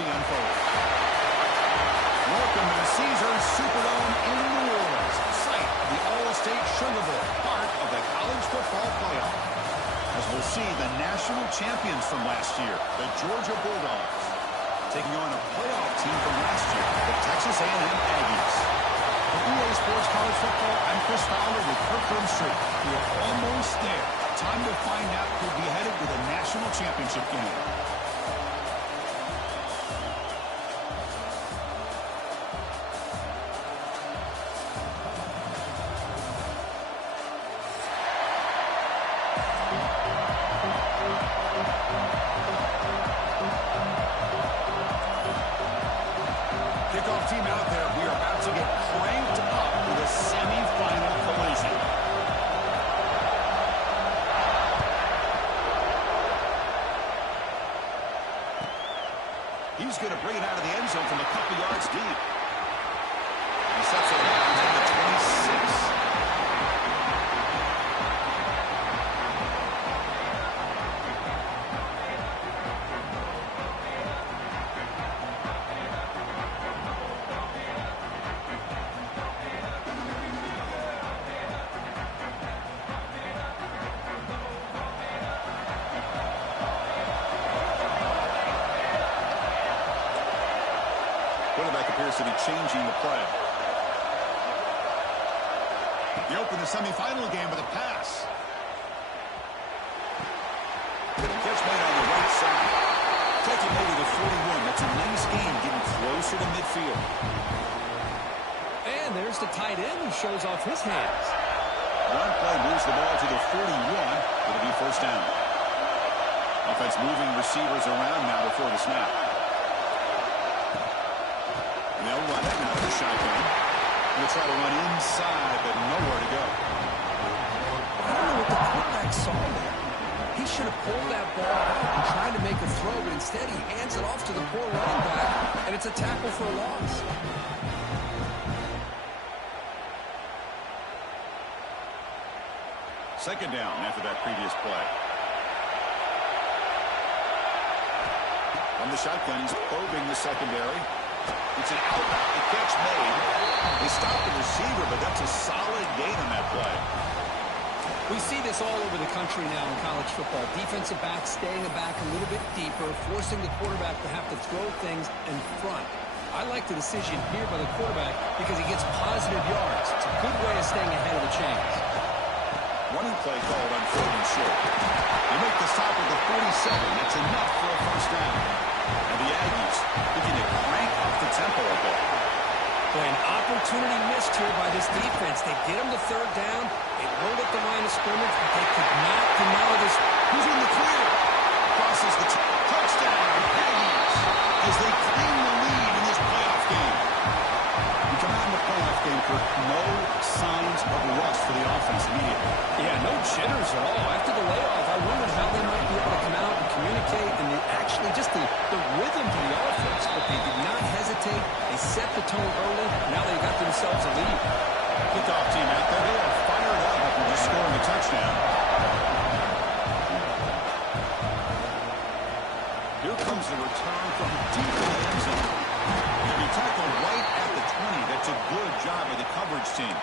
see unfold. Welcome to the Caesars Superdome in New Orleans, site of the All-State Sugar Bowl, part of the college football playoff. As we'll see the national champions from last year, the Georgia Bulldogs, taking on a playoff team from last year, the Texas A&M Aggies. For UGA Sports College Football, I'm Chris Fowler with Kirkland Street. We are almost there. Time to find out who'll be headed to the national championship game. Kickoff team out there. We are about to get cranked up with a semifinal collision. He's going to bring it out of the end zone from a couple yards deep. He sets it down to the 26. Quarterback appears to be changing the play. He opened the semifinal game with a pass. Catch made on the right side. Taking over the 41. That's a nice game, getting closer to midfield. And there's the tight end who shows off his hands. One play moves the ball to the 41. It'll be first down. Offense moving receivers around now before the snap. They'll run it out of the shotgun. They'll try to run inside, but nowhere to go. I don't know what the quarterback saw there. He should have pulled that ball out and tried to make a throw, but instead he hands it off to the poor running back, and it's a tackle for a loss. Second down after that previous play. From the shotgun, he's probing the secondary. It's an outback. The catch made. They stopped the receiver, but that's a solid gain on that play. We see this all over the country now in college football. Defensive backs staying back a little bit deeper, forcing the quarterback to have to throw things in front. I like the decision here by the quarterback because he gets positive yards. It's a good way of staying ahead of the chains. Running play called on 4th and short. They make the stop at the 47. That's enough for a first down. And the Aggies looking to crank up the tempo a bit. Boy, an opportunity missed here by this defense. They get him to third down. They load up the line of scrimmage, but they could not deny this. Who's in the clear? Crosses the touchdown. Aggies as they claim the lead in this playoff game. We come out in the playoff game for no signs of rust for the offense immediately. Yeah, no jitters at all. After the layoff, I wondered how they might be able to come out and communicate and actually just the rhythm to the offense. But they did not hesitate. They set the tone early. Now they got themselves a lead. Kickoff team out there. They are fired up after just scoring a touchdown. Here comes the return from deep in the end zone. He'll be tackled right at the 20. That's a good job by the coverage team.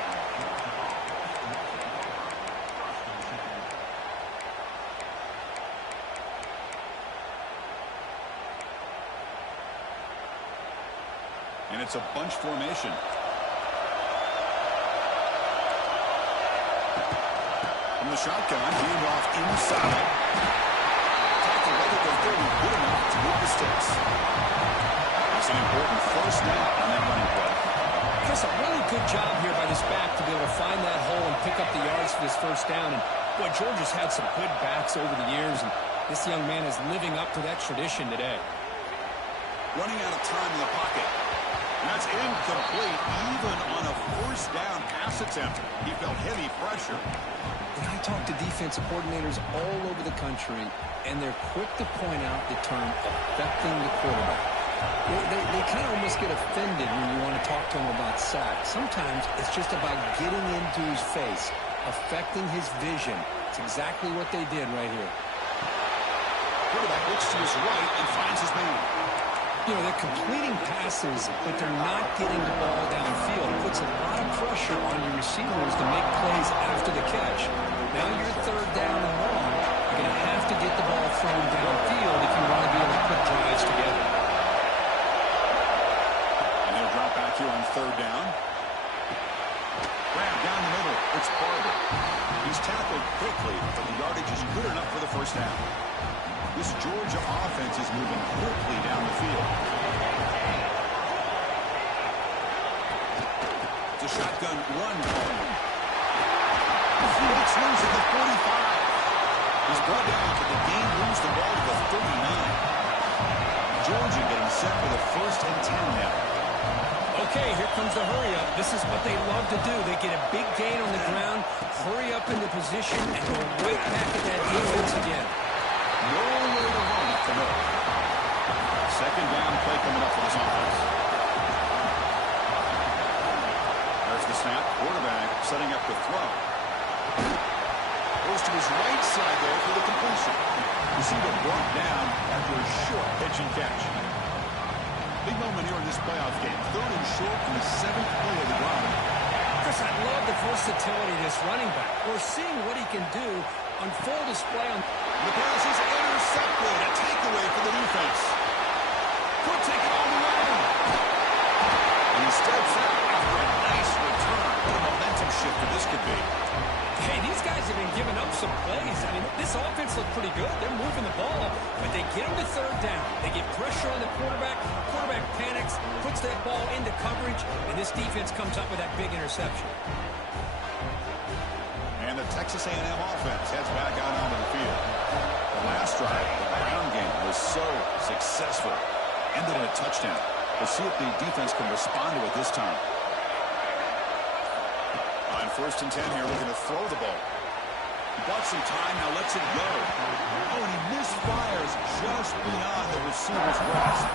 And it's a bunch formation. From the shotgun, hand off inside. Tackle right at the 30, good enough to move the sticks. That's an important first down on that running play. Chris, a really good job here by this back to be able to find that hole and pick up the yards for this first down. And boy, Georgia's had some good backs over the years, and this young man is living up to that tradition today. Running out of time in the pocket. And that's incomplete, even on a first down pass attempt. He felt heavy pressure. And I talk to defensive coordinators all over the country, and they're quick to point out the term affecting the quarterback. They kind of almost get offended when you want to talk to them about sacks. Sometimes it's just about getting into his face, affecting his vision. It's exactly what they did right here. Quarterback looks to his right and finds his man. You know, they're completing passes, but they're not getting the ball downfield. It puts a lot of pressure on your receivers to make plays after the catch. Now you're third down and long. You're going to have to get the ball thrown downfield if you want to be able to put drives together. And they'll drop back here on third down. Grab down the middle. It's Barber. He's tackled quickly, but the yardage is good enough for the first down. This Georgia offense is moving quickly down the field. It's a shotgun run. Breaks loose at the 45. He's brought down, but the game moves the ball to the 39. Georgia getting set for the 1st and 10 now. Okay, here comes the hurry up. This is what they love to do. They get a big gain on the ground, hurry up into position, and go right back at that defense again. Nowhere to run up the middle. Second down play coming up for this offense. There's the snap. Quarterback setting up the throw. Goes to his right side there for the completion. Receiver brought down after a short pitch and catch. Big moment here in this playoff game. 3rd and short in the 7th play of the drive. Chris, I love the versatility of this running back. We're seeing what he can do on full display on... The pass is intercepted. A takeaway for the defense. Could take it all the way. And he steps out after a nice return. What a momentum shifter this could be. Hey, these guys have been giving up some plays. I mean, this offense looked pretty good. They're moving the ball, but they get him to third down. They get pressure on the quarterback. Quarterback panics, puts that ball into coverage, and this defense comes up with that big interception. And the Texas A&M offense heads back out onto the field. The last drive, the ground game, was so successful. Ended in a touchdown. We'll see if the defense can respond to it this time. On 1st and 10 here, looking to throw the ball. He bought some time, now lets it go. Oh, and he misfires just beyond the receiver's grasp.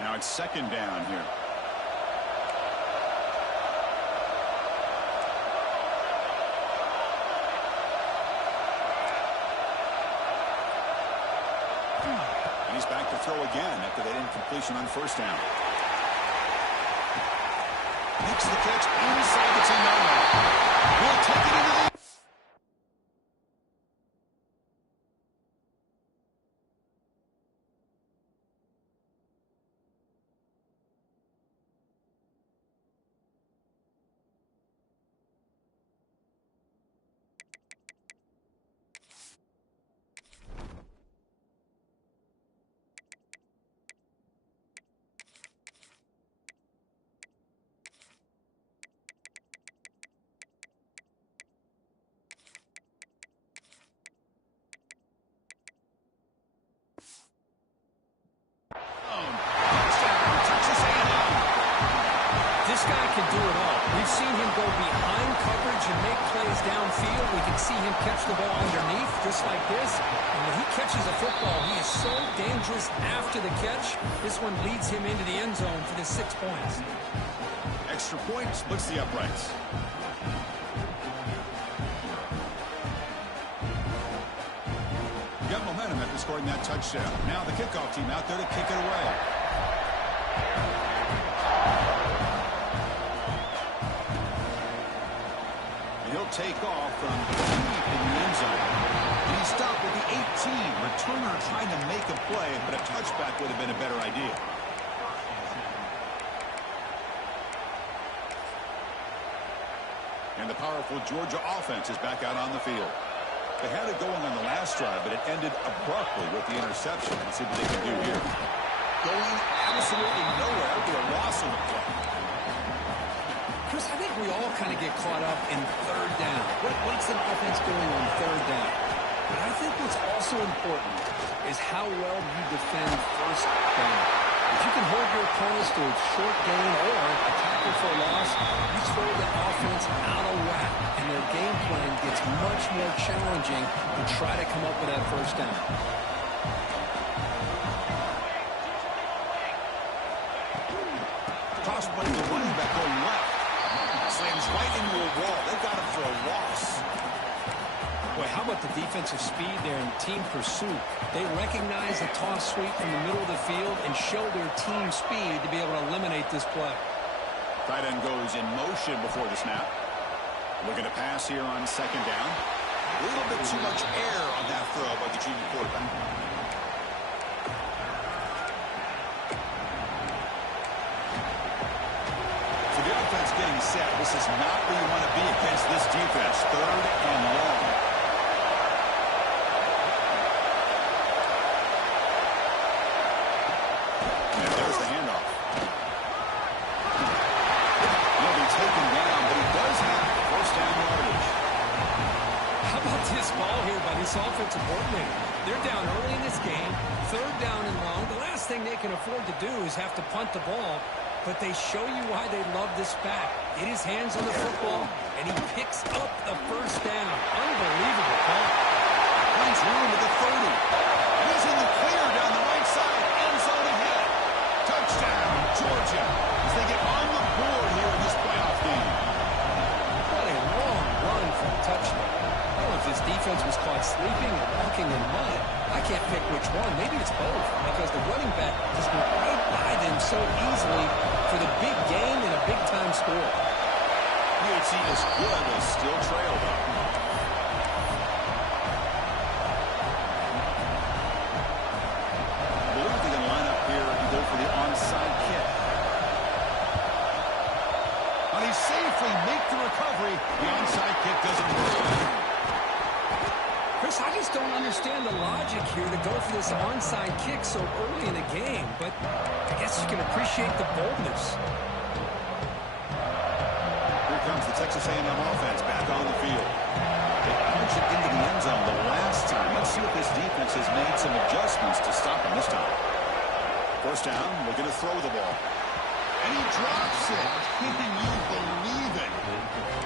Now it's 2nd down here. And he's back to throw again after that incompletion on 1st down. Makes the catch inside the 10-yard line. Will take it into the... This guy can do it all. We've seen him go behind coverage and make plays downfield. We can see him catch the ball underneath just like this. And when he catches a football, he is so dangerous after the catch. This one leads him into the end zone for the 6 points. Extra point splits the uprights. Got momentum after scoring that touchdown. Now the kickoff team out there to kick it away. And he'll take off from deep in the end zone. And he stopped at the 18. Returner trying to make a play, but a touchback would have been a better idea. And the powerful Georgia offense is back out on the field. They had it going on the last drive, but it ended abruptly with the interception. Let's see what they can do here. Going absolutely nowhere. It'll be a loss on the play. Chris, I think we all kind of get caught up in third down. What's an offense doing on third down? But I think what's also important is how well you defend first down. If you can hold your opponents to a short gain or a tackle for a loss, you throw the offense out of whack, and their game plan gets much more challenging to try to come up with that first down. playing the running back going left. Slams right into a wall. They've got him for a loss. Boy, how about the defensive speed there in team pursuit? They recognize the toss sweep from the middle of the field and show their team speed to be able to eliminate this play. Tight end goes in motion before the snap. Looking to pass here on second down. A little bit too much air on that throw by the junior quarterback. So the offense getting set. This is not where you want to be against this defense. 3rd and long. And there's the handoff. He'll be taken down, but he does have first down yardage. How about this ball here by this offensive coordinator? They're down early in this game, 3rd down and long. The last thing they can afford to do is have to punt the ball, but they show you why they love this back. Get his hands on the football, and he picks up the first down. Unbelievable call. Finds room at the 30. And he's in the clear down the right side. End zone ahead. Touchdown, Georgia, as they get on the board here in this playoff game. What a long run for a touchdown. I don't know if this defense was caught sleeping or walking in mud. I can't pick which one. Maybe it's both, because the running back just went right by them so easily for the big game and a big-time score. UHC is good, but still trailed up. I believe they can line up here and go for the onside kick. And they safely make the recovery. The onside kick doesn't work. Chris, I just don't understand the logic here to go for this onside kick so early in the game, but I guess you can appreciate the boldness. Here comes the Texas A&M offense back on the field. They punched it into the end zone the last time. Let's see if this defense has made some adjustments to stop them this time. First down, we're going to throw the ball. And he drops it. Can you believe it?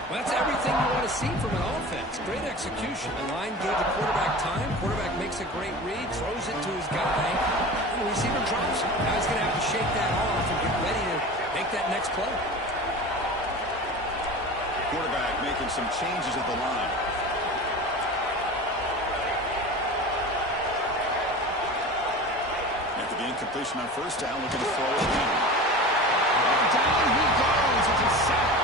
Well, that's everything you want to see from an offense. Great execution. The line gave the quarterback time. Quarterback makes a great read, throws it to his guy, and the receiver drops it. Now he's going to have to shake that off and get ready to make that next play. Quarterback making some changes at the line. After the incompletion on first down, looking to throw it again. Down he goes. It's a sack.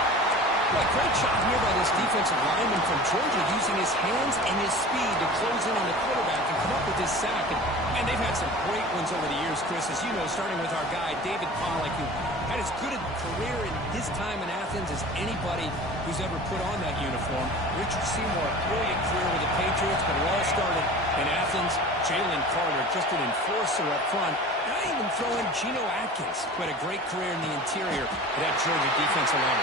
Well, great job here by this defensive lineman from Georgia, using his hands and his speed to close in on the quarterback and come up with this sack. And they've had some great ones over the years, Chris, as you know, starting with our guy, David Pollack, who had as good a career in his time in Athens as anybody who's ever put on that uniform. Richard Seymour, brilliant career with the Patriots, but it all started in Athens. Jalen Carter, just an enforcer up front. And I even throw in Geno Atkins, who had a great career in the interior of that Georgia defensive line.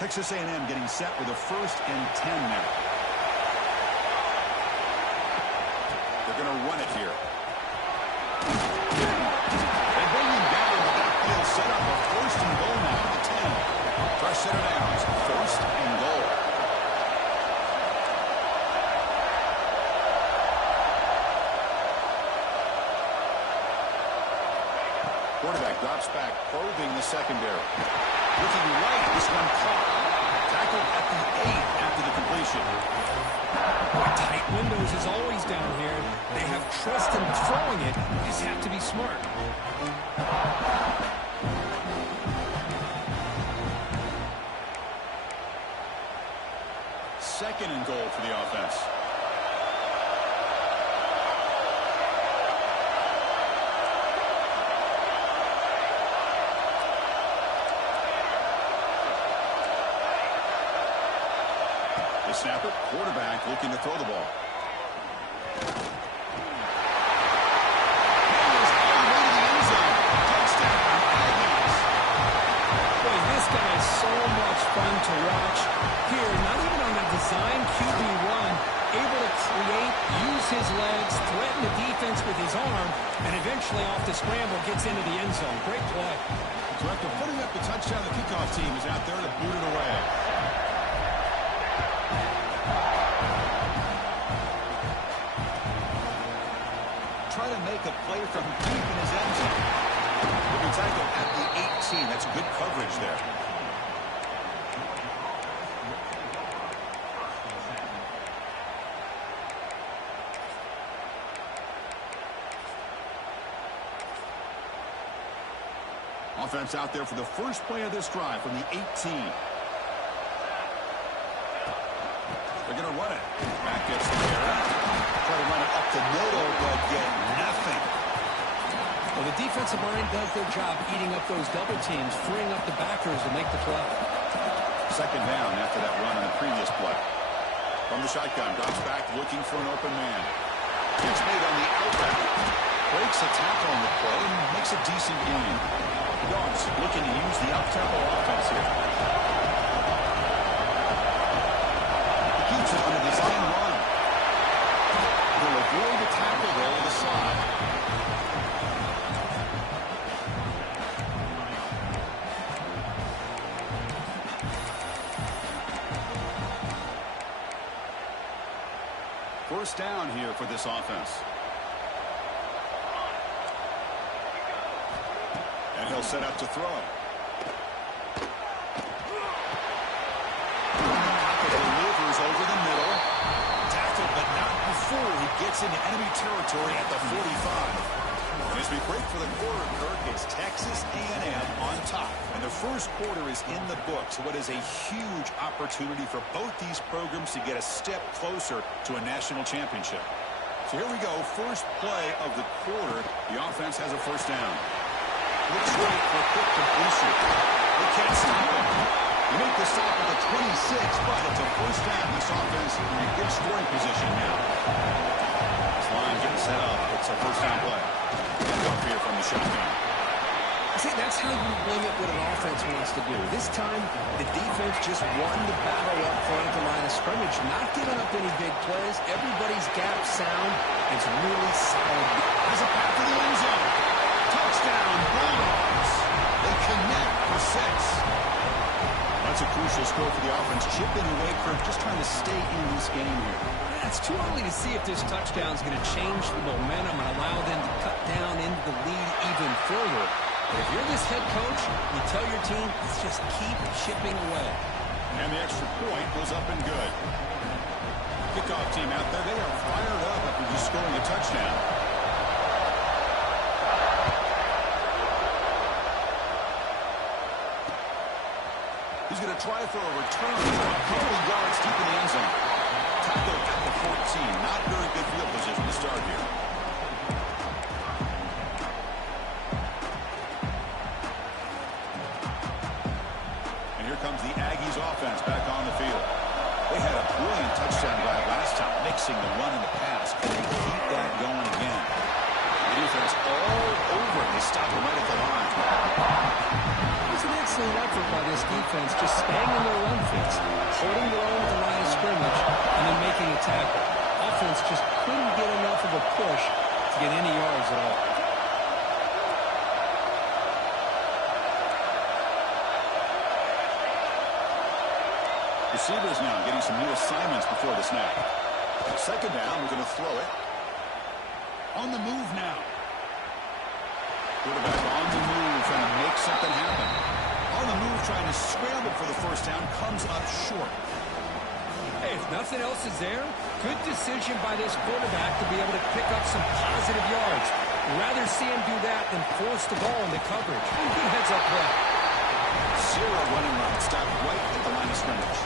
Texas A&M getting set with a 1st and 10 now. They're going to run it here. They bring him down, but that field set up a 1st and goal now at the 10. Fresh set of downs, 1st and goal. Quarterback drops back, probing the secondary. Looking right, this one caught. Tackled at the 8 after the completion. Boy, tight windows is always down here. They have trust in throwing it. You just have to be smart. 2nd and goal for the offense. The snapper, quarterback looking to throw the ball. Goes all the way to the end zone. Touchdown, Aggies. Boy, this guy is so much fun to watch. Here, not even on a design QB run, able to create, use his legs, threaten the defense with his arm, and eventually off the scramble gets into the end zone. Great play. So after putting up the touchdown, the kickoff team is out there to boot it away. play from deep in his end zone. He'll be tackled at the 18. That's good coverage there. Offense out there for the first play of this drive from the 18. They're going to run it. Back gets there. Try to run it up the middle, but get nothing. Well, the defensive line does their job eating up those double teams, freeing up the backers to make the play. Second down after that run on the previous play. From the shotgun, drops back looking for an open man. Gets made on the outback. Breaks a tackle on the play and makes a decent gain. Dogs looking to use the up-tempo offense here. He keeps it on a design run. He'll avoid the tackle there with a slide. First down here for this offense. And he'll set up to throw. Delivers over the middle. Tackled, but not before he gets into enemy territory at the 45. And as we break for the quarter, Kirk, it's Texas A&M on top. And the first quarter is in the books. What is a huge opportunity for both these programs to get a step closer to a national championship. So here we go. First play of the quarter. The offense has a first down. Looks right for a quick completion. They can't stop him. You make the stop at the 26, but it's a first down. This offense in good scoring position now. This line getting set up. It's a first down play. And up here from the shotgun. See, that's how you limit what an offense wants to do. This time, the defense just won the battle up front at the line of scrimmage, not giving up any big plays. Everybody's gap sound. It's really solid. Has a pass to the end zone. Touchdown, Bulldogs. They connect for 6. That's a crucial score for the offense. Chipping away, Kirk, just trying to stay in this game here. It's too early to see if this touchdown is going to change the momentum and allow them to cut down into the lead even further. But if you're this head coach, you tell your team, let's just keep chipping away. And the extra point goes up and good. Kickoff team out there, they are fired up after just scoring a touchdown. He's going to try for a return a couple of yards deep in the end zone. Tackled at the 14. Not very good field position to start here. And here comes the Aggies offense back on the field. They had a brilliant touchdown drive last time, mixing the run and the pass. Can they keep that going again? The defense all over it. They stop him right at the line. It's an excellent effort by this defense, just staying in their run fits, holding their own at the line of scrimmage, and then making a tackle. Offense just couldn't get enough of a push to get any yards at all. Receivers now getting some new assignments before the snap. Second down, we're going to throw it. On the move now. Quarterback on the move, trying to make something happen. On the move, trying to scramble for the first down, comes up short. Hey, if nothing else is there, good decision by this quarterback to be able to pick up some positive yards. Rather see him do that than force the ball into coverage. Good heads-up play. Zero running run, stopped right at the line of scrimmage.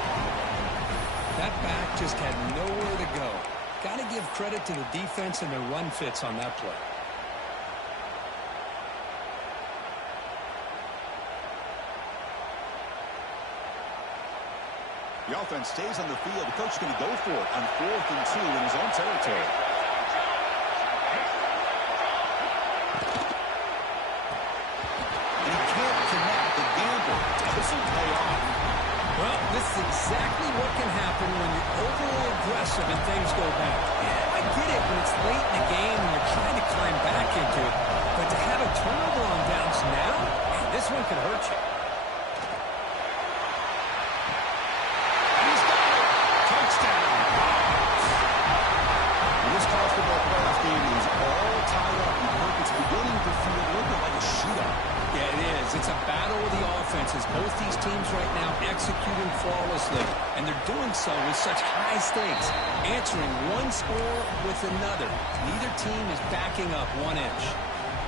That back just had nowhere to go. Got to give credit to the defense and their run fits on that play. The offense stays on the field. The coach is going to go for it on 4th and 2 in his own territory. And he can't connect. The gamble doesn't pay off. Well, this is exactly what can happen when you're overly aggressive and things go bad. Yeah, I get it when it's late in the game and you're trying to climb back into it. But to have a turnover on downs now, man, this one could hurt you. beginning to feel a little bit like a shootout. Yeah, it is. It's a battle of the offenses. Both these teams right now executing flawlessly, and they're doing so with such high stakes, answering one score with another. Neither team is backing up 1 inch.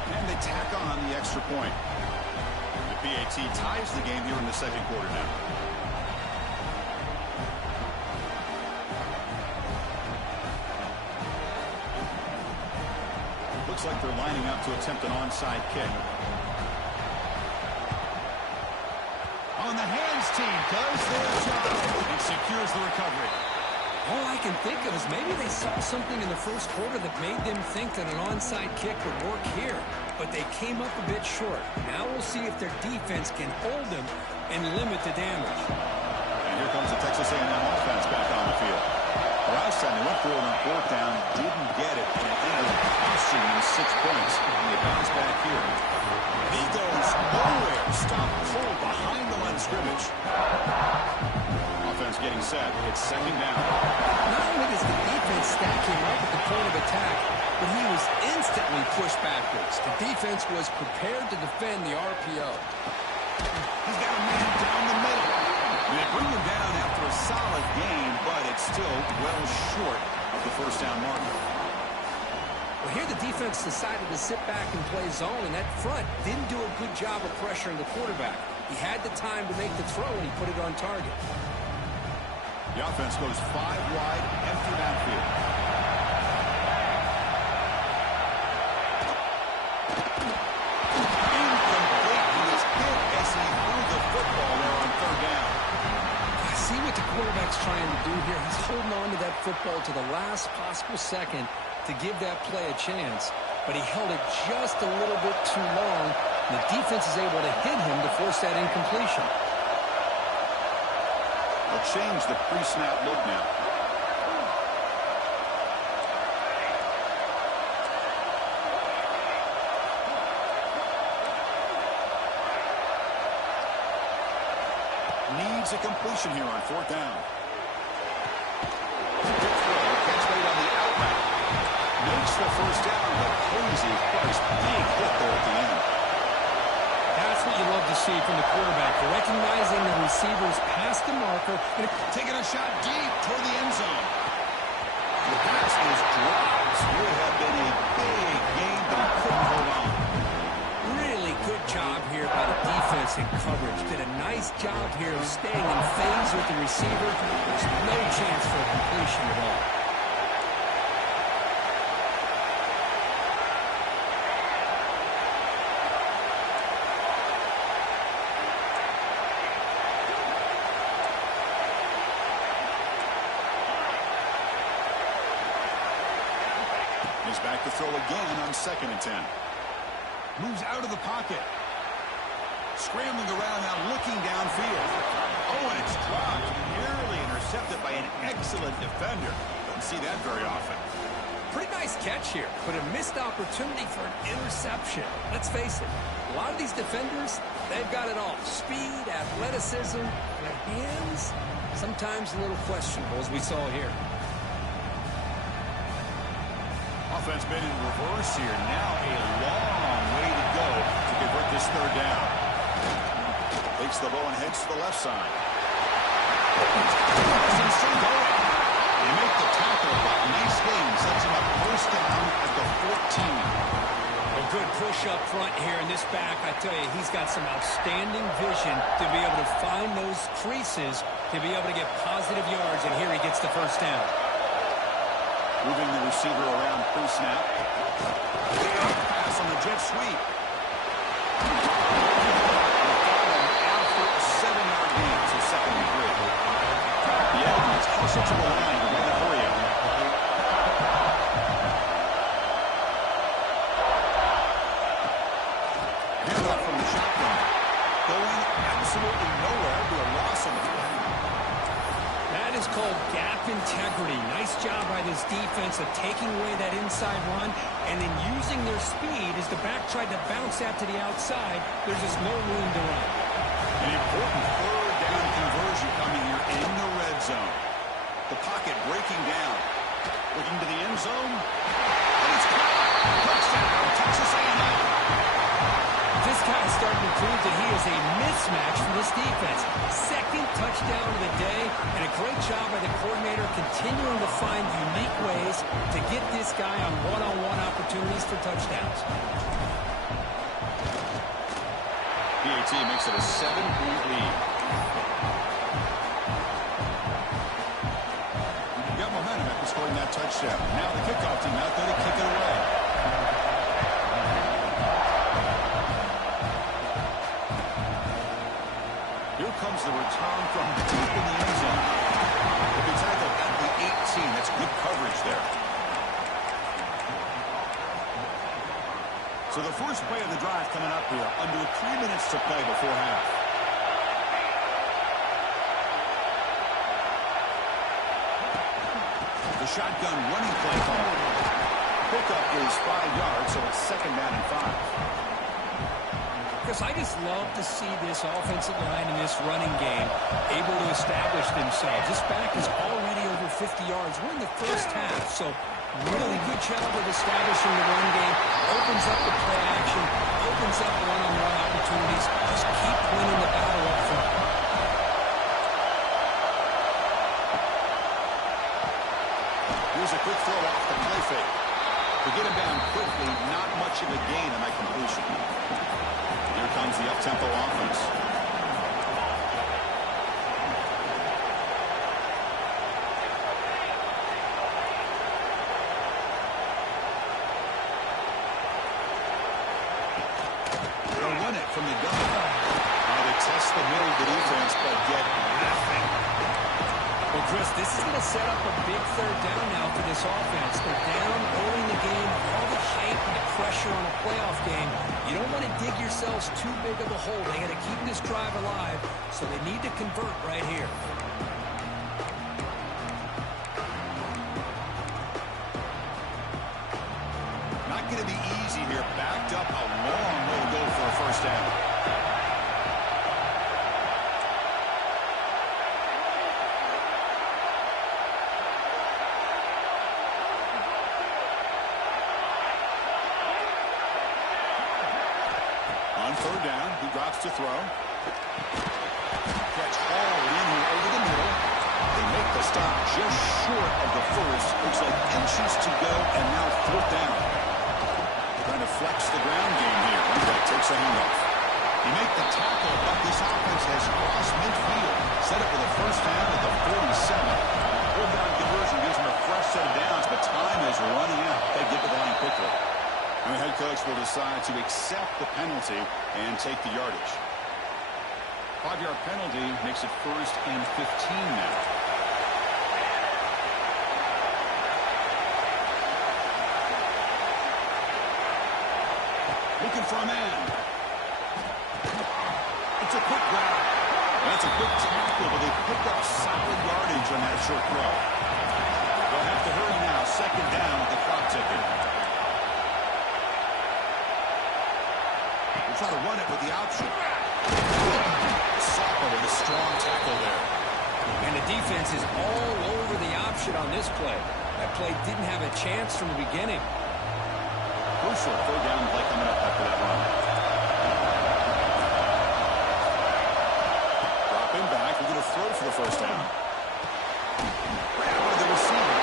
And they tack on the extra point. The PAT ties the game here in the second quarter now. Looks like they're lining up to attempt an onside kick. On the hands team does their job and secures the recovery. All I can think of is maybe they saw something in the first quarter that made them think that an onside kick would work here, but they came up a bit short. Now we'll see if their defense can hold them and limit the damage. And here comes the Texas A&M offense back on the field. Last time they went for it on fourth down, didn't get it, and it ended up costing them 6 points. And they bounce back here. He goes nowhere. Stop cold behind the line of scrimmage. Offense getting set. It's second down. Not only does the defense stack him up at the point of attack, but he was instantly pushed backwards. The defense was prepared to defend the RPO. He's got a man down the middle. They bring him down after a solid game, but it's still well short of the first down marker. Well, here the defense decided to sit back and play zone, and that front didn't do a good job of pressuring the quarterback. He had the time to make the throw, and he put it on target. The offense goes 5 wide, empty backfield. Incomplete. He was hit as he threw the football there on third down. See what the quarterback's trying to do here. He's holding on to that football to the last possible second to give that play a chance, but he held it just a little bit too long. The defense is able to hit him to force that incompletion. They'll change the pre-snap look now. Needs a completion here on fourth down. Catch made on the out route. Makes the first down, but Posey first big hit there at the end. That's what you love to see from the quarterback, recognizing the receivers past the marker and taking a shot deep toward the end zone. The pass is dropped. Would have been a big game, but he couldn't hold on. Really good job here by the defense in coverage. Did a nice job here of staying in phase with the receiver. There's no chance for a completion at all. He's back to throw again on 2nd and 10. Moves out of the pocket. Scrambling around now, looking downfield. Oh, and it's dropped. Nearly intercepted by an excellent defender. Don't see that very often. Pretty nice catch here, but a missed opportunity for an interception. Let's face it, a lot of these defenders, they've got it all. Speed, athleticism, their hands, sometimes a little questionable, as we saw here. Offense been in reverse here. Now a long way to go to convert this third down. Takes the ball and heads to the left side. And still going. They make the tackle, but nice game. Sets him up first down at the 14. A good push up front here in this back. I tell you, he's got some outstanding vision to be able to find those creases, to be able to get positive yards, and here he gets the first down. Moving the receiver around pre-snap. Pass on the jet sweep. After a 7-yard gain, so 2nd and 3. The Aggies hustle to the line to run a hurry up. Handoff from the shotgun. Going absolutely nowhere to a loss on the play. That is called gap integrity. Nice job by this defense of taking away that inside run and then using their speed as the back tried to bounce that to the outside. There's just no room to run. An important third down conversion coming here in the red zone. The pocket breaking down. Looking to the end zone. And it's caught. Touchdown, Texas A&M. guy's starting to prove that he is a mismatch for this defense. Second touchdown of the day, and a great job by the coordinator continuing to find unique ways to get this guy on one-on-one opportunities for touchdowns. PAT makes it a 7-point lead. You got momentum after scoring that touchdown. Now the kickoff team out there to kick it away. Here comes the return from deep in the end zone. He'll be tackled at the 18. That's good coverage there. So the first play of the drive coming up here. Under 3 minutes to play before half. The shotgun running play call. Pickup is 5 yards, so it's 2nd down and 5. Chris, I just love to see this offensive line in this running game able to establish themselves. This back is already over 50 yards. We're in the first half, so really good job of establishing the run game. Opens up the play action, opens up one-on-one opportunities. Just keep winning the battle up front. Here's a quick throw off the play fake. To get him down quickly, not much of a gain on that completion. Here comes the up-tempo offense. They'll run it from the gun. Now they test the middle of the defense, but get nothing. Well, Chris, this is going to set up a big 3rd down now for this offense. They're down early in the game, all the hype and the pressure on a playoff game. You don't want to dig yourselves too big of a hole. They got to keep this drive alive, so they need to convert right here. Not going to be easy here. Backed up a long way to go for a 1st down. On 3rd down, he drops to throw. Catch all in here over the middle. They make the stop just short of the first. Looks like inches to go, and now 4th down. Trying to flex the ground game here. That takes a handoff. He make the tackle, but this offense has crossed midfield. Set up for the 1st down at the 47. 4th down conversion gives him a fresh set of downs, but time is running out. They get to the line quickly. And the head coach will decide to accept the penalty and take the yardage. 5-yard penalty makes it 1st and 15 now. Looking for a man. It's a quick grab. That's a good tackle, but they pick up solid yardage on that short throw. They'll have to hurry now. 2nd down with the clock ticking. Try to run it with the option. Soccer with a strong tackle there. And the defense is all over the option on this play. That play didn't have a chance from the beginning. Crucial 3rd down play coming up after that run. Drop him back. We're going to throw for the 1st down. Right out of the receiver.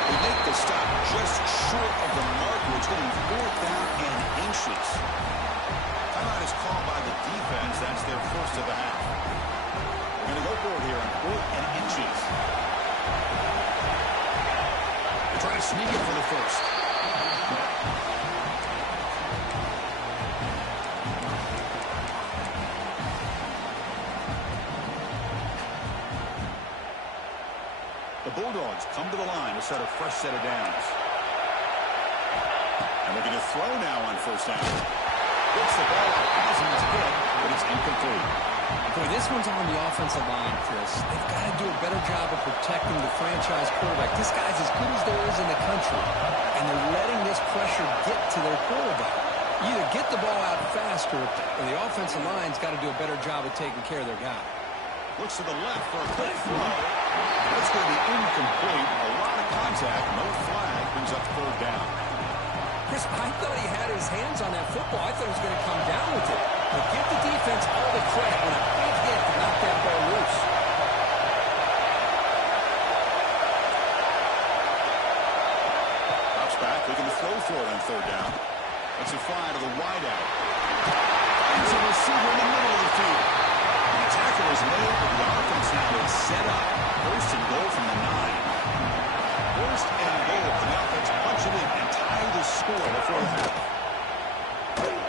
They make the stop just short of the marker. It's getting 4th down and inches. Timeout is called by the defense. That's their 1st of the half. They're going to go for it here on 4th and inches. They're trying to sneak it for the 1st. The Bulldogs come to the line to start a fresh set of downs. And looking to throw now on 1st down. Gets the ball out as he's hit, but it's incomplete. Boy, this one's on the offensive line, Chris. They've got to do a better job of protecting the franchise quarterback. This guy's as good as there is in the country, and they're letting this pressure get to their quarterback. You either get the ball out faster, or the offensive line's got to do a better job of taking care of their guy. Looks to the left for a quick throw. That's going to be incomplete. A lot of contact. No flag. Brings up 3rd down. Chris, I thought he had his hands on that football. I thought he was going to come down with it. But give the defense all the credit when a big hit to knock that ball loose. Drops back, looking to throw for it on third down. It's a fly to the wideout. Finds a receiver in the middle of the field. And the tackle is made, but the offense now is set up. First and goal from the 9. First and goal. The offense punch it in and tie the score before the half.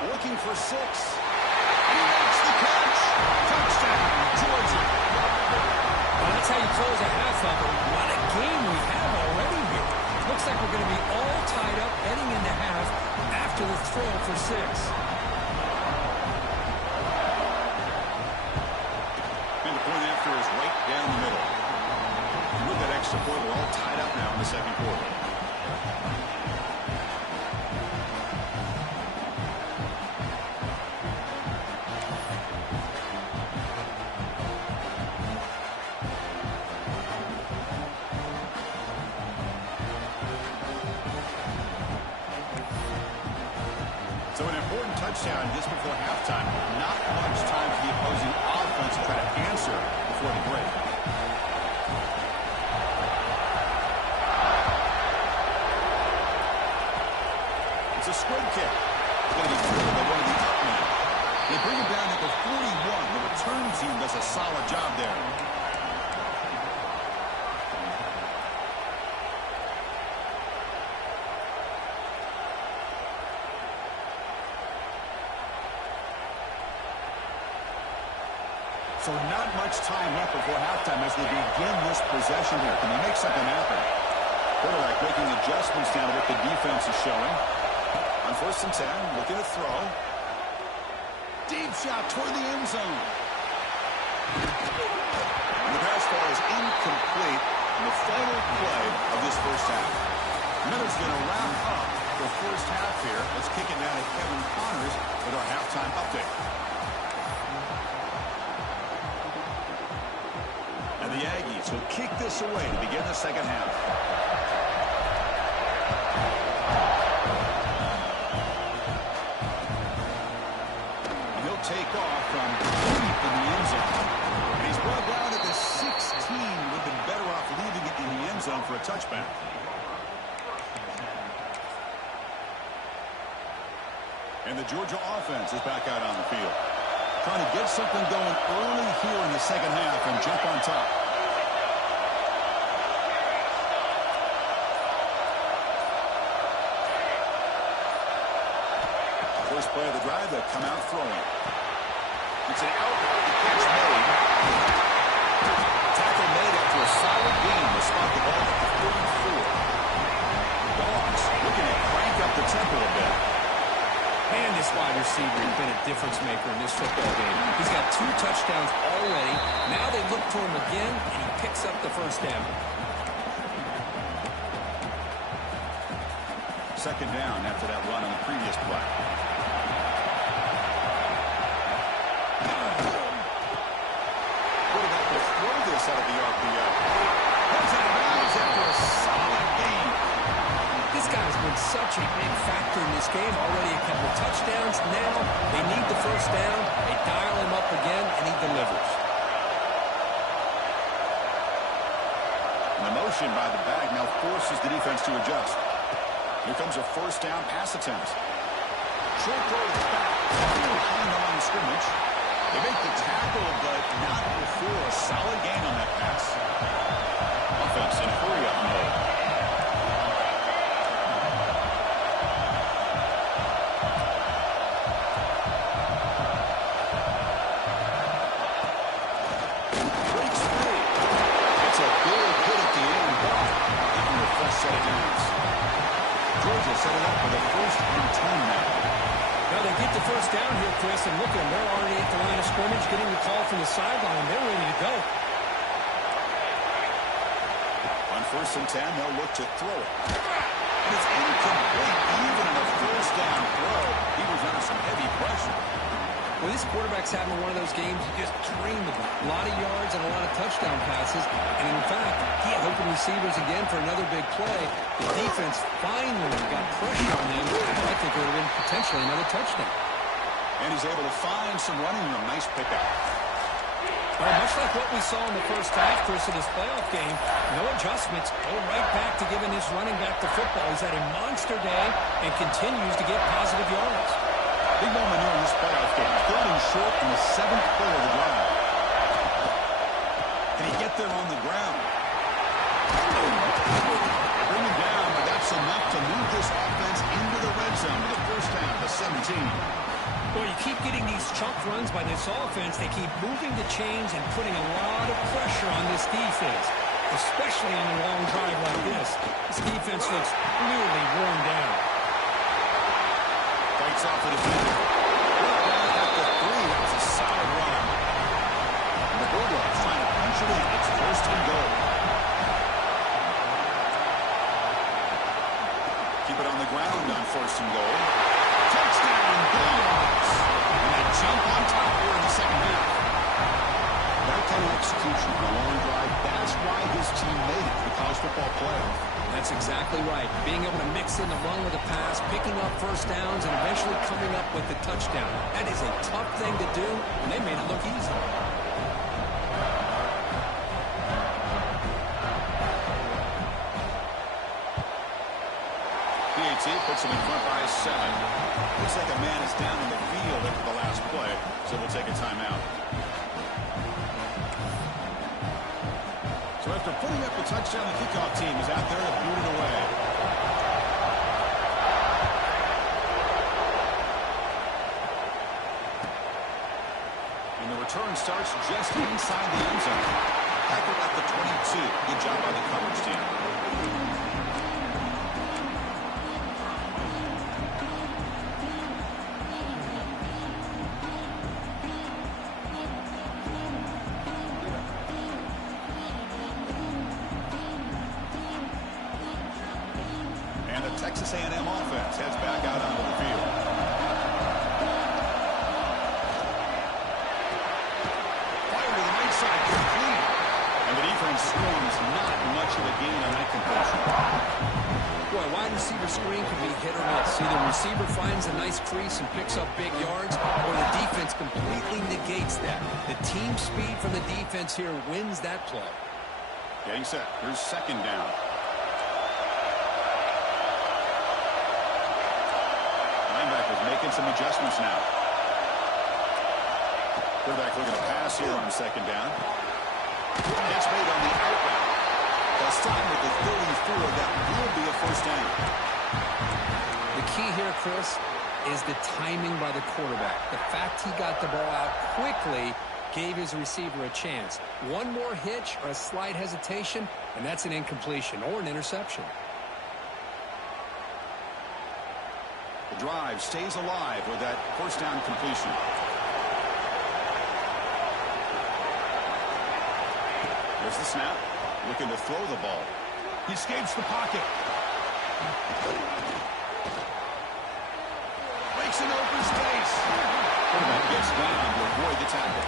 Looking for 6. He makes the catch. Touchdown, Georgia. Well, that's how you close a half of it. What a game we have already here. Looks like we're going to be all tied up heading into half after the throw for 6. And the point after is right down the middle. And with that extra point, we're all tied up now in the second quarter. So an important touchdown just before halftime. Not much time for the opposing offense to try to answer before the break. It's a squib kick. It's going to be fielded by one of the up men. They bring him down at the 41. The return team does a solid job there. So not much time left before halftime as they begin this possession here. Can they make something happen? Quarterback making adjustments down to what the defense is showing. On 1st and 10, looking to throw. Deep shot toward the end zone. And the pass ball is incomplete in the final play of this first half. Miller's going to wrap up the first half here. Let's kick it now to Kevin Connors with our halftime update. And the Aggies will kick this away to begin the second half. And he'll take off from deep in the end zone. And he's brought down at the 16. Would have been better off leaving it in the end zone for a touchback. And the Georgia offense is back out on the field. Trying to get something going early here in the second half and jump on top. First play of the drive, they come out throwing. It's an outright catch made. Tackle made after a solid gain to spot the ball at the 34. Dogs looking to crank up the tempo a bit. Man, this wide receiver has been a difference maker in this football game. He's got 2 touchdowns already. Now they look to him again, and he picks up the first down. Second down after that run on the previous play. Quarterback will throw this out of the RPO. Comes out of bounds after a solid gain. This guy's been such a big factor in this game. Already a couple of touchdowns. Now they need the first down. They dial him up again, and he delivers. And the motion by the back now forces the defense to adjust. Here comes a first down pass attempt. Short throw to the back. Behind the line of scrimmage. They make the tackle, but not before a solid gain on that pass. Offense in hurry-up mode. Breaks free. It's a big hit at the end, but even the first set of downs. Georgia set it up for the 1st and 10 now. Now they get the first down here, Chris, and look at them. They're already at the line of scrimmage, getting the call from the sideline. They're ready to go. On 1st and 10, they'll look to throw it. And it's incomplete, even in a first down throw. He was under some heavy pressure. Well, this quarterback's having one of those games you just dream about. A lot of yards and a lot of touchdown passes. And in fact, he had open receivers again for another big play. The defense finally got pressure on them. I think it would have been potentially another touchdown. And he's able to find some running room. Nice pickup. Well, much like what we saw in the first half, Chris, of this playoff game, no adjustments, go right back to giving his running back to football. He's had a monster day and continues to get positive yards. Big moment here in this playoff game. 3rd and short in the 7th play of the drive. Can he get there on the ground? Bring him down, but that's enough to move this offense into the red zone to the first down, the 17. Well, you keep getting these chunk runs by this offense. They keep moving the chains and putting a lot of pressure on this defense, especially on a long drive like this. This defense looks clearly worn down. Fights off the defender. Down at the 3. That was a solid run. And the Bulldogs trying to punch it in. It's 1st and goal. Keep it on the ground on 1st and goal. Touchdown, Bulldogs. And that jump on top here in the second half. That kind of execution on a long drive, that's why this team made it to the college football playoff. That's exactly right. Being able to mix in the run with a pass, picking up first downs, and eventually coming up with the touchdown. That is a tough thing to do, and they made it look easy. Puts him in front by 7. Looks like a man is down in the field after the last play, so we'll take a timeout. So after putting up the touchdown, the kickoff team is out there to boot it away. And the return starts just inside the end zone. Tackled at the 22. Good job by the coverage team. Texas A&M offense heads back out onto the field. Fire to the right side, complete. And the defense screams not much of a gain on that completion. Boy, a wide receiver screen can be hit or miss. Either the receiver finds a nice crease and picks up big yards, or the defense completely negates that. The team speed from the defense here wins that play. Getting set. Here's 2nd down. Making some adjustments now. Quarterback looking to pass here on 2nd down. That's made on the out route. They'll stop with the 34. That will be a 1st down. The key here, Chris, is the timing by the quarterback. The fact he got the ball out quickly gave his receiver a chance. One more hitch or a slight hesitation, and that's an incompletion or an interception. The drive stays alive with that 1st down completion. There's the snap. Looking to throw the ball. He escapes the pocket. Breaks an open space. Quarterback gets down to avoid the tackle.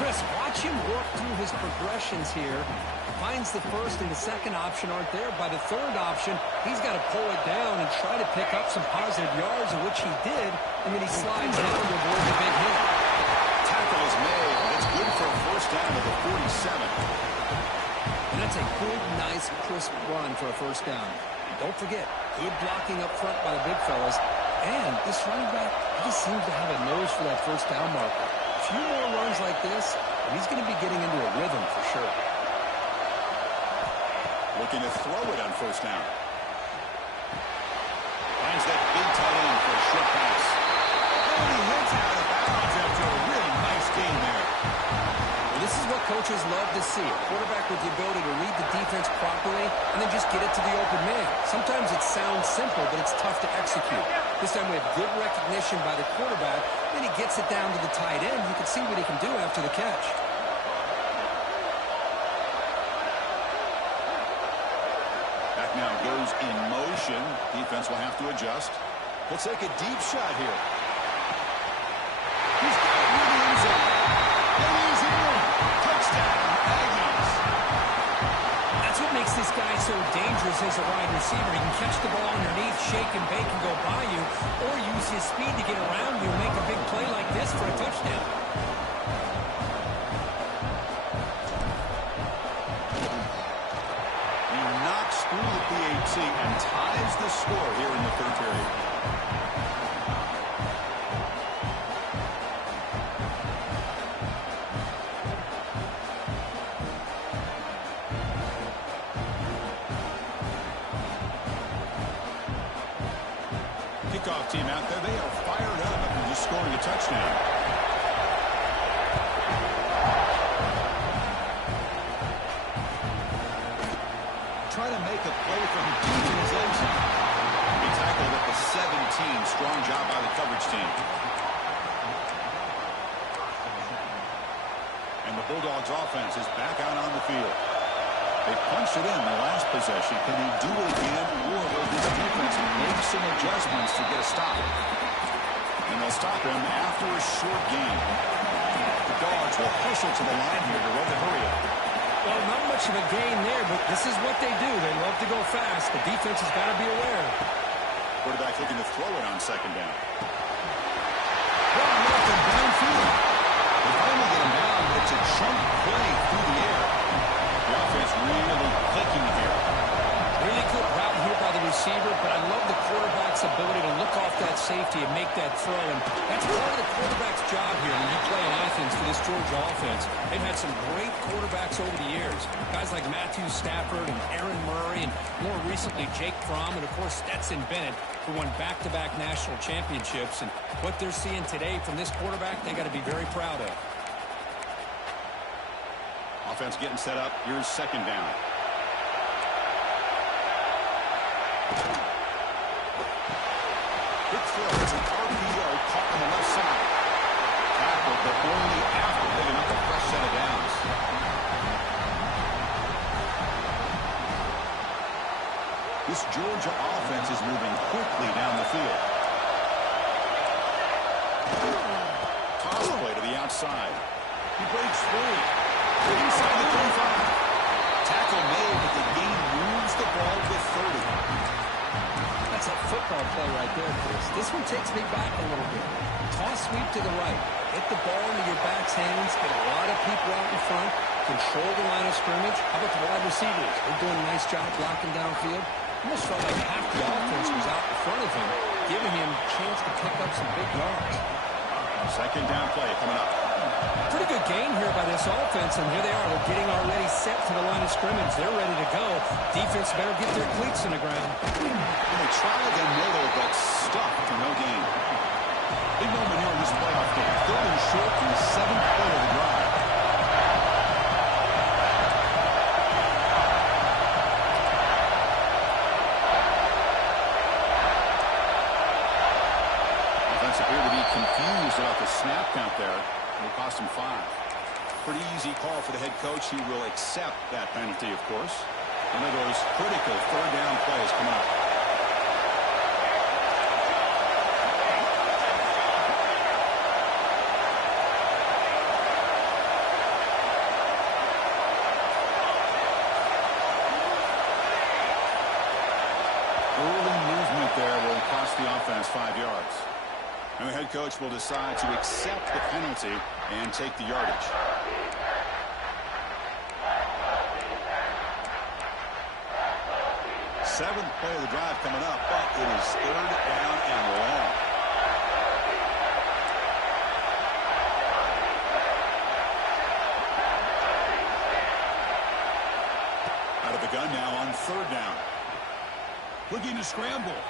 Chris, watch him work through his progressions here. Finds the 1st and the 2nd option aren't there. By the 3rd option, he's got to pull it down and try to pick up some positive yards, of which he did, and then he slides down to avoid the big hit. Tackle is made, and it's good for a 1st down to the 47. And that's a good, nice, crisp run for a 1st down. And don't forget, good blocking up front by the big fellas. And this running back, he just seems to have a nose for that 1st down marker. A few more runs like this, and he's going to be getting into a rhythm for sure. Looking to throw it on 1st down. Finds that big tight end for a short pass. And he hits out of bounds after a really nice game there. Well, this is what coaches love to see. A quarterback with the ability to read the defense properly and then just get it to the open man. Sometimes it sounds simple, but it's tough to execute. This time we have good recognition by the quarterback. Then he gets it down to the tight end. You can see what he can do after the catch. Now goes in motion. Defense will have to adjust. He'll take a deep shot here. He's got it near the end zone. And he's in. Touchdown, Aggies. That's what makes makes this guy so dangerous as a wide receiver? He can catch the ball underneath, shake and bake and go by you, or use his speed to get around you and make a big play like this for a touchdown. He knocks through the PAT and ties the score here in the third period. Kickoff team out there, they are fired up after just scoring a touchdown. Trying to make a play from deep in his own team. He tackled at the 17. Strong job by the coverage team. And the Bulldogs offense is back out on the field. They punched it in the last possession. Can they do it again, or will this defense make some adjustments to get a stop? And they'll stop him after a short gain. The Dogs will hustle to the line here to run the hurry up. Well, not much of a gain there, but this is what they do. They love to go fast. The defense has got to be aware. Quarterback looking to throw it on second down. Well, nothing downfield. They finally get him down, but it's a chunk play through the air. The offense really clicking here. Really good route here by the receiver, but I love the quarterback's ability to look off that safety and make that throw. And that's part of the quarterback's job here when you play in Athens for this Georgia offense. They've had some great quarterbacks over the years. Guys like Matthew Stafford and Aaron Murray, and more recently Jake Fromm, and of course Stetson Bennett, who won back-to-back national championships. And what they're seeing today from this quarterback, they got to be very proud of. Offense getting set up. Here's second down. Quick throw. It's an RPO caught on the left side. Tackled, but only after picking up a fresh set of downs. This Georgia offense is moving quickly down the field. Toss play to the outside. He breaks free. Inside the 35. Tackle made, but the game moves the ball to 30. That's a football play right there, Chris. This one takes me back a little bit. Toss sweep to the right. Hit the ball into your back's hands. Get a lot of people out in front. Control the line of scrimmage. How about the wide receivers? They're doing a nice job blocking downfield. Almost felt like half the offense was out in front of him, giving him a chance to pick up some big yards. Second down play coming up. Pretty good gain here by this offense, and here they are. They're getting already set to the line of scrimmage. They're ready to go. Defense better get their cleats in the ground. And they tried the middle, but stuck for no gain. Big moment here in this playoff game. Third and short from the 7th play of the drive. Offense appeared to be confused about the snap count there. It'll cost him 5. Pretty easy call for the head coach. He will accept that penalty, of course. One of those critical third down plays coming up. Early movement there will cost the offense 5 yards. And the head coach will decide to accept the penalty and take the yardage. Seventh play of the drive coming up, but it is third down and long. Out of the gun now on third down. Looking to scramble.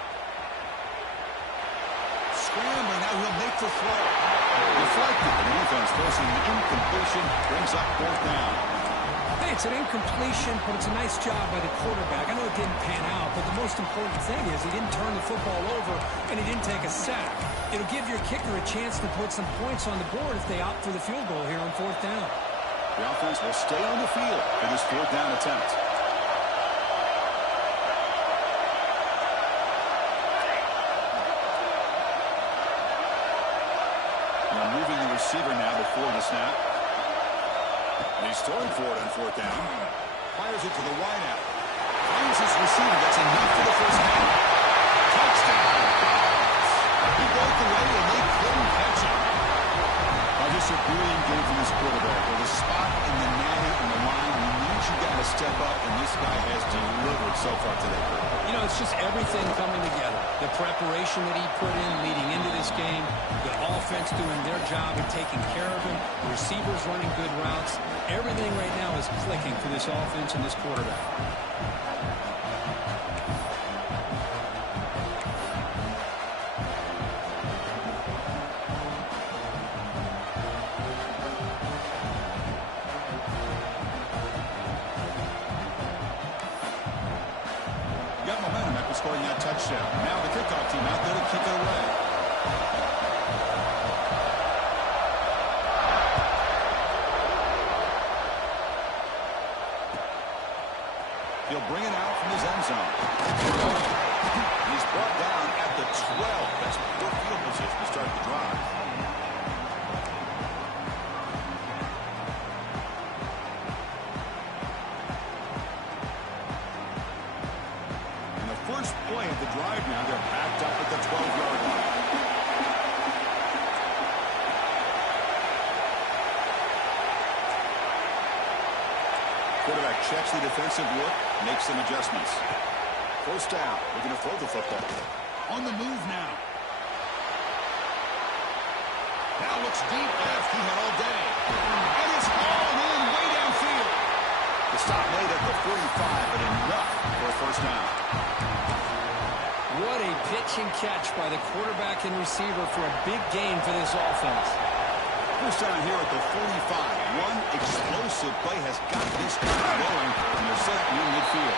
Scrambling, now he'll make the throw. Deflected. The defense forcing the incompletion, brings up fourth down. Hey, it's an incompletion, but it's a nice job by the quarterback. I know it didn't pan out, but the most important thing is he didn't turn the football over and he didn't take a sack. It'll give your kicker a chance to put some points on the board if they opt for the field goal here on fourth down. The offense will stay on the field for this fourth down attempt. Moving the receiver now before the snap. And he's throwing for it on fourth down. Fires it to the wideout. finds his receiver. That's enough for the first down. Touchdown. He broke away, and they couldn't catch him. Just a brilliant game from this quarterback. With a spot in the natty and the line, he needs you got to step up, and this guy has delivered so far today. You know, it's just everything coming together. The preparation that he put in leading into this game, the offense doing their job and taking care of him, the receivers running good routes. Everything right now is clicking for this offense and this quarterback. Scoring that touchdown. Now the kickoff team out there to kick it away. He'll bring it out from his end zone. He's brought down at the 12. That's good field position to start the drive. First play of the drive now, they're backed up at the 12-yard line. Quarterback checks the defensive look, makes some adjustments. First down, they're going to throw the football. On the move now. Now looks deep left, he had all day. And it's hauled in way downfield. The stop made at the 45, but enough for a first down. What a pitch and catch by the quarterback and receiver for a big gain for this offense. First down here at the 45. One explosive play has got this guy going, and they're set up near midfield.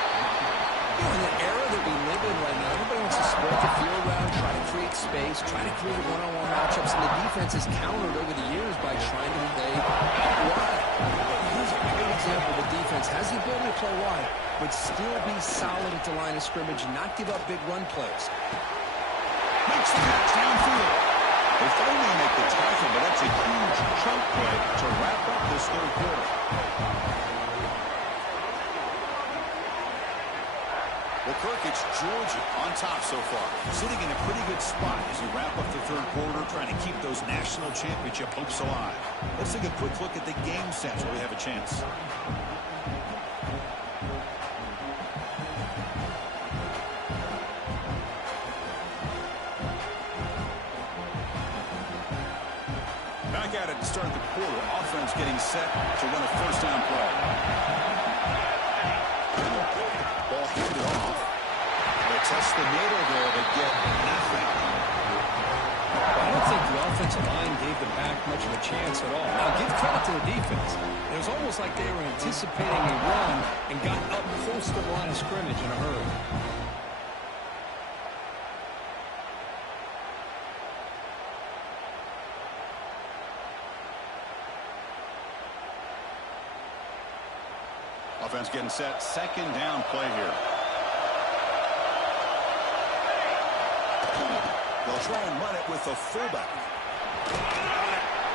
You know, in the era that we live in right now, everybody wants to spread the field around, try to create space, try to create one-on-one matchups, and the defense has countered over the years by trying to play out wide. Here's a great example. The defense has the ability to play wide, but still be solid at the line of scrimmage and not give up big run plays. Makes the catch downfield. They finally make the tackle, but that's a huge chunk play to wrap up this third quarter. Well, Kirk, it's Georgia on top so far, sitting in a pretty good spot as we wrap up the third quarter, trying to keep those national championship hopes alive. Let's take a quick look at the game sets where we have a chance. Back at it to start the quarter. Offense getting set to run a first down play. Ball handed off. They test the middle there, but get nothing. I don't think the offensive line gave the back much of a chance at all. Now, give credit to the defense. It was almost like they were anticipating a run and got up close to the line of scrimmage in a hurry. Offense getting set. Second down play here. They'll try and run it with the fullback.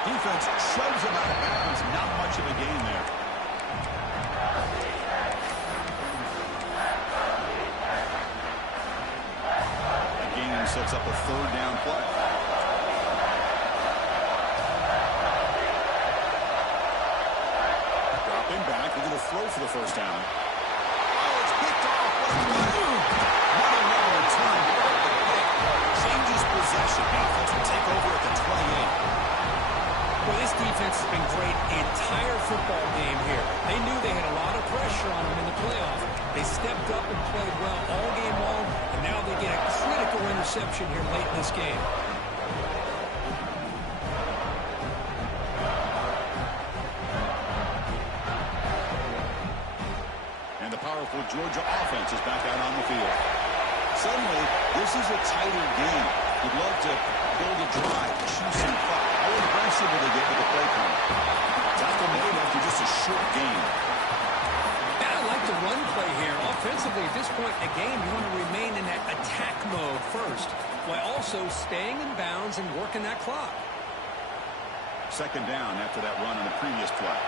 Defense shoves him out of bounds. Not much of a gain there. That gain sets up a third down play. Dropping back. They're going to throw for the first down. Oh, it's picked off. What another return. Changes possession. Offense will take over at the 28. Well, this defense has been great the entire football game here. They knew they had a lot of pressure on them in the playoff. They stepped up and played well all game long, and now they get a critical interception here late in this game. And the powerful Georgia offense is back out on the field. Suddenly, this is a tighter game. You'd love to build a drive, choose some clock. How aggressive will they get with the play count? Tackle made after just a short game. Yeah, I like the run play here. Offensively, at this point in the game, you want to remain in that attack mode first, while also staying in bounds and working that clock. Second down after that run on the previous play.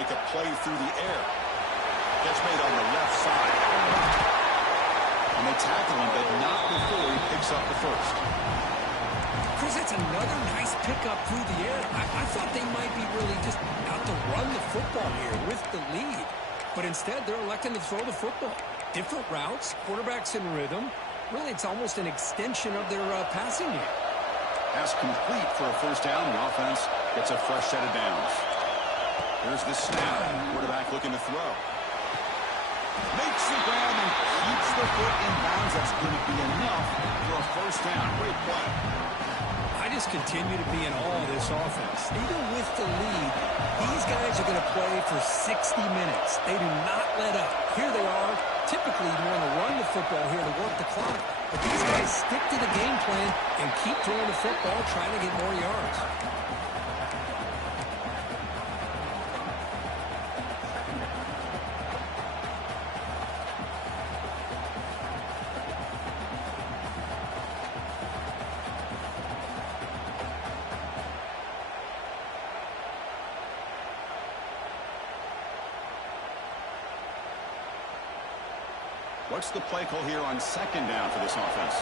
make a play through the air. Catch made on the left side. And they tackle him, but not before he picks up the first. Chris, that's another nice pickup through the air. I thought they might be really just out to run the football here with the lead. But instead, they're electing to throw the football. Different routes, quarterbacks in rhythm. Really, it's almost an extension of their passing game. Pass complete for a first down. The offense gets a fresh set of downs. Here's the snap. Quarterback looking to throw. Makes the grab and keeps the foot in bounds. That's going to be enough for a first down. Great play. I just continue to be in awe of this offense. Even with the lead, these guys are going to play for 60 minutes. They do not let up. Here they are. Typically, you want to run the football here to work the clock. But these guys stick to the game plan and keep throwing the football, trying to get more yards. What's the play call here on second down for this offense?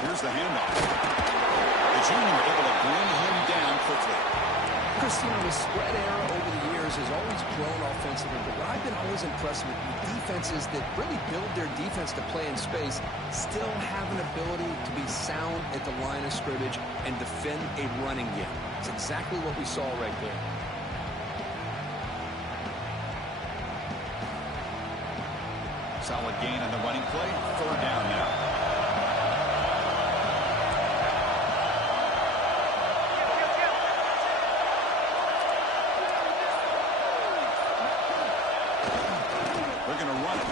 Here's the handoff. The junior able to bring him down quickly. Chris, the spread era over the years has always grown offensively, but what I've been always impressed with defenses that really build their defense to play in space still have an ability to be sound at the line of scrimmage and defend a running game. It's exactly what we saw right there. Solid gain on the running play. Third down now. They're going to run it.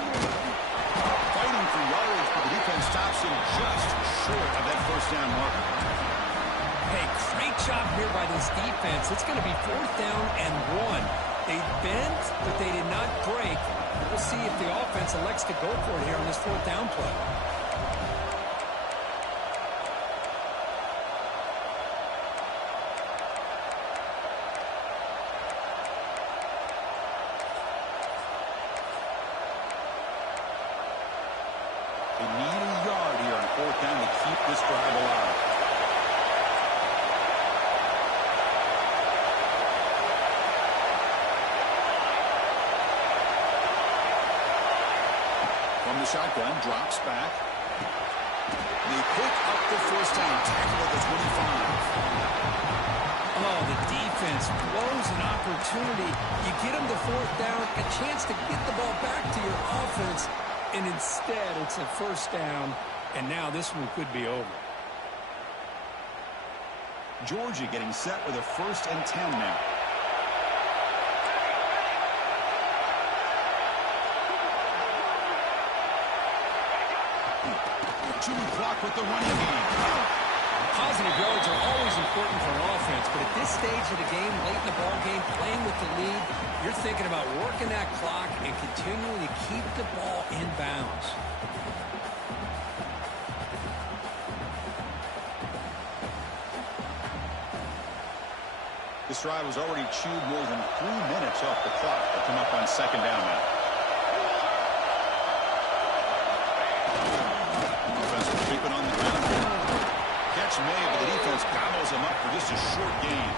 Fighting for yardage, but the defense stops him just short of that first down marker. Hey, great job here by this defense. It's going to be fourth down and 1. They bent, but they did not break. We'll see if the offense elects to go for it here on this fourth down play. They need a yard here on fourth down to keep this drive alive. From the shotgun, drops back. They pick up the first down, tackle at the 25. Oh, the defense blows an opportunity. You get them to fourth down, a chance to get the ball back to your offense, and instead it's a first down, and now this one could be over. Georgia getting set with a 1st and 10 now. Chewing clock with the running game. Positive yards are always important for an offense, but at this stage of the game, late in the ball game, playing with the lead, you're thinking about working that clock and continuing to keep the ball in bounds. This drive has already chewed more than 3 minutes off the clock. They'll come up on second down now. Keep it on the ground. Catch made, but the defense gobbles him up for just a short gain.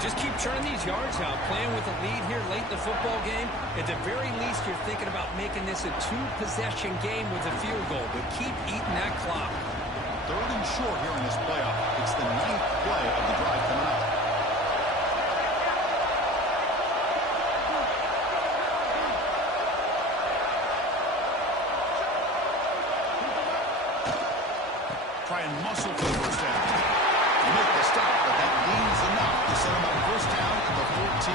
Just keep churning these yards out, playing with a lead here late in the football game. At the very least, you're thinking about making this a 2-possession game with a field goal, but keep eating that clock. Third and short here in this playoff. It's the 9th play of the drive coming up. Try and muscle for the first down. You make the stop, but that gains enough to set them up first down at the 14.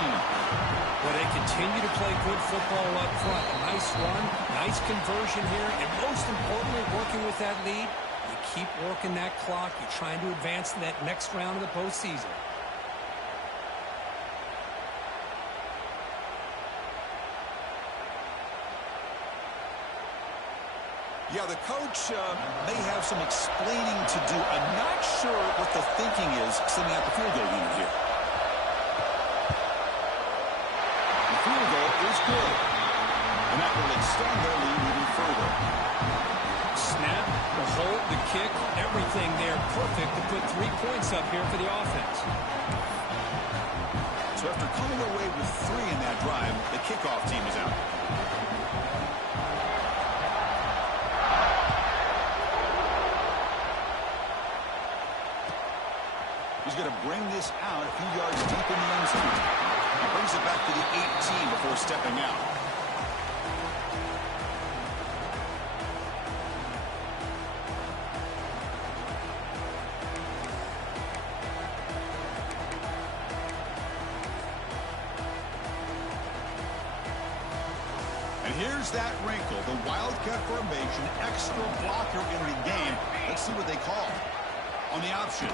Well, they continue to play good football up front. A nice run, nice conversion here, and most importantly, working with that lead, you keep working that clock. You're trying to advance to that next round of the postseason. Yeah, the coach may have some explaining to do. I'm not sure what the thinking is sending out the field goal unit here. The field goal is good. And that will extend their lead even further. Snap, the hold, the kick, everything there perfect to put 3 points up here for the offense. So after coming away with 3 in that drive, the kickoff team is out. He's going to bring this out a few yards deep in the end zone. He brings it back to the 18 before stepping out. And here's that wrinkle, the Wildcat formation, extra blocker in the game. Let's see what they call on the option.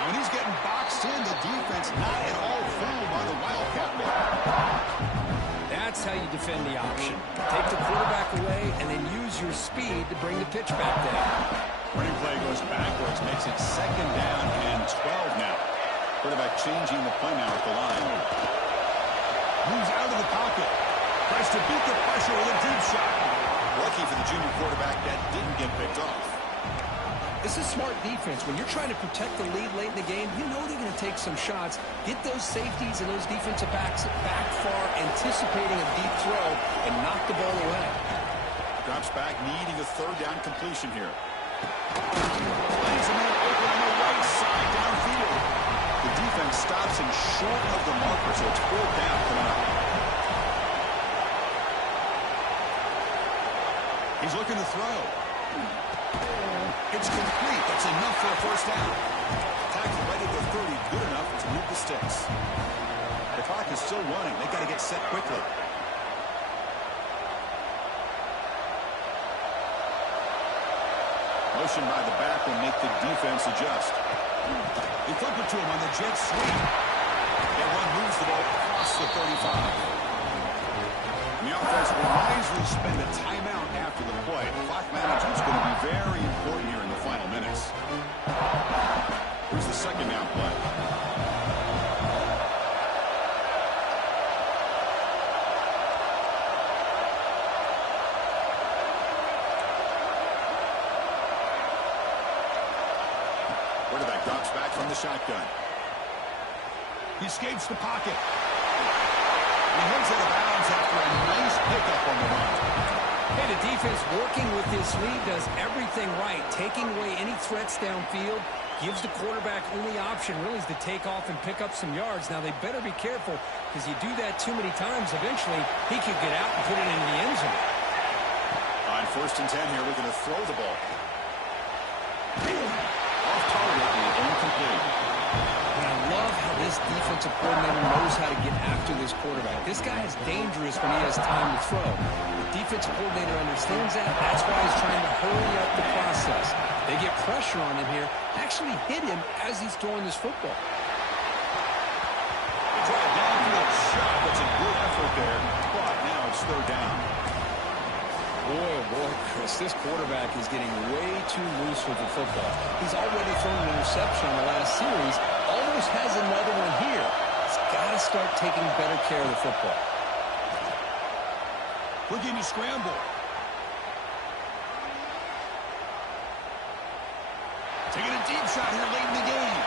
When he's getting boxed in, the defense not at all fooled by the Wildcat look. That's how you defend the option. Take the quarterback away and then use your speed to bring the pitch back down. Running play goes backwards, makes it 2nd down and 12 now. Quarterback changing the play now at the line. Moves out of the pocket. Tries to beat the pressure with a deep shot. Lucky for the junior quarterback that didn't get picked off. This is smart defense. When you're trying to protect the lead late in the game, you know they're going to take some shots, get those safeties and those defensive backs back far, anticipating a deep throw, and knock the ball away. Drops back, needing a 3rd down completion here. Finds a man open on the right side downfield. The defense stops him short of the marker, so it's 4th down coming up. He's looking to throw. It's complete. That's enough for a 1st down. Tackle right at the 30. Good enough to move the sticks. The clock is still running. They've got to get set quickly. Motion by the back will make the defense adjust. They flip it to him on the jet sweep. That one moves the ball across the 35. And the offense will wisely spend a timeout after the play. Clock management is going to be very important here in the final minutes. Here's the 2nd down play. Quarterback drops back from the shotgun. He escapes the pocket. He heads out of bounds after a nice pickup on the run. Hey, the defense working with this lead does everything right, taking away any threats downfield, gives the quarterback only option really is to take off and pick up some yards. Now, they better be careful because you do that too many times, eventually he could get out and put it into the end zone. On 1st and 10 here, looking to throw the ball. Off target and incomplete. And I love how this defensive coordinator knows how to get after this quarterback. This guy is dangerous when he has time to throw. The defensive coordinator understands that. That's why he's trying to hurry up the process. They get pressure on him here, actually hit him as he's throwing this football. They try a downfield shot. That's a good effort there. But now it's 3rd down. Boy, oh boy, Chris, this quarterback is getting way too loose with the football. He's already thrown an interception in the last series. Almost has another one here. He's got to start taking better care of the football. Looking to scramble. Taking a deep shot here late in the game.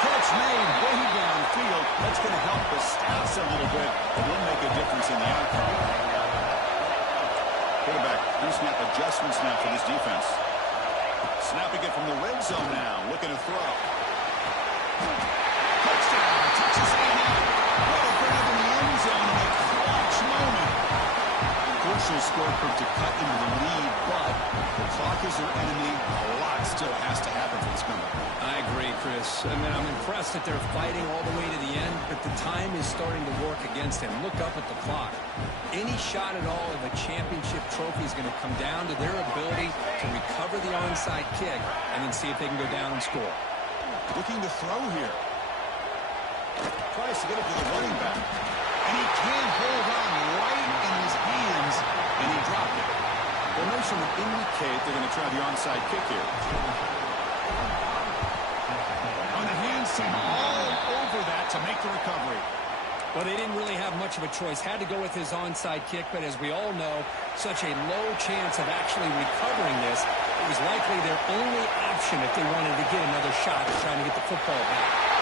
Catch made way downfield. That's going to help the stats a little bit. It will make a difference in the outcome. Quarterback pre-snap adjustments now for this defense. Snapping it from the red zone now. Looking to throw. Touchdown. Texas A&M. What a grab in the end zone in a clutch moment. Crucial score to cut into the lead, but the clock is their enemy. A lot still has to happen for this comeback. I agree, Chris. I mean, I'm impressed that they're fighting all the way to the end, but the time is starting to work against them. Look up at the clock. Any shot at all of a championship trophy is going to come down to their ability to recover the onside kick and then see if they can go down and score. Looking to throw here. Tries to get it to the running back. And he can't hold on right in his hands, and he dropped it. try the onside kick here. On the hands team all over that to make the recovery. Well, they didn't really have much of a choice. Had to go with his onside kick, but as we all know, such a low chance of actually recovering this. It was likely their only option if they wanted to get another shot at trying to get the football back.